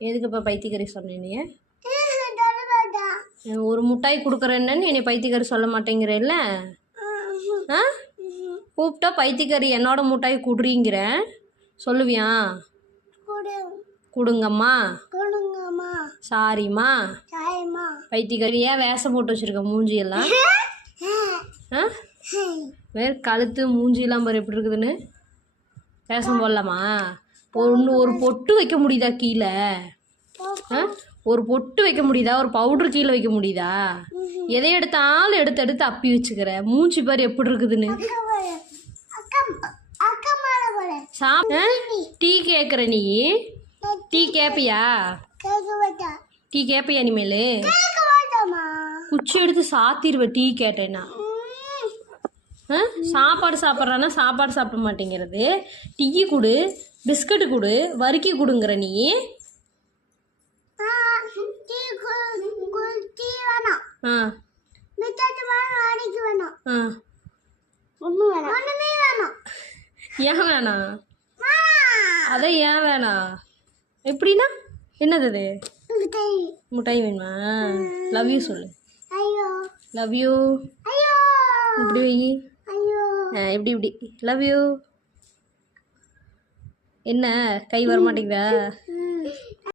எதுக்குப்பா பைத்தியக்காரி சொன்னேன் நீ? ஒரு முட்டாய் கொடுக்குறேன்னு என்னை பைத்தியக்காரி சொல்ல மாட்டேங்கிறல்ல? ஆ, கூப்பிட்டா பைத்தியக்காரி என்னோட முட்டாய் குடுறீங்கிறேன், சொல்லுவியா? கொடுங்கம்மா. சாரிம்மா. பைத்தியக்காரியா வேஷம் போட்டு வச்சுருக்க மூஞ்சியெல்லாம். ஆ, வேறு கழுத்து மூஞ்சியெல்லாம் பாரு எப்படி இருக்குதுன்னு. வேஷம் போடலாமா? ஒரு பொட்டு வைக்க முடியுதா கீழே? ஆ, ஒரு பொட்டு வைக்க முடியுதா? ஒரு பவுட்ரு கீழே வைக்க முடியுதா? எதை எடுத்தாலும் எடுத்து எடுத்து அப்பி வச்சுக்கிற. மூஞ்சி பாரு எப்படி இருக்குதுன்னு. டீ கேட்குற நீ? டீ கேட்பியா? டீ கேட்பியா இனிமேல்? குச்சி எடுத்து சாத்திடுவேன் டீ கேட்டேன்னா. சாப்பாடு சாப்பிட்றான்னா சாப்பாடு சாப்பிட மாட்டேங்கிறது. டீ கொடு, பிஸ்கட்டு கொடு, வறுக்கி கொடுங்கிற நீ. ஏன் வேணாம்? அதான் ஏன் வேணாம்? எப்படின்னா என்னது அது? முட்டாய் வேணுமா? லவ் யூ சொல்லு. Love you. இப்படி வை. இப்படி இப்படி லவ் யூ. என்ன கை வர மாட்டேங்குதா?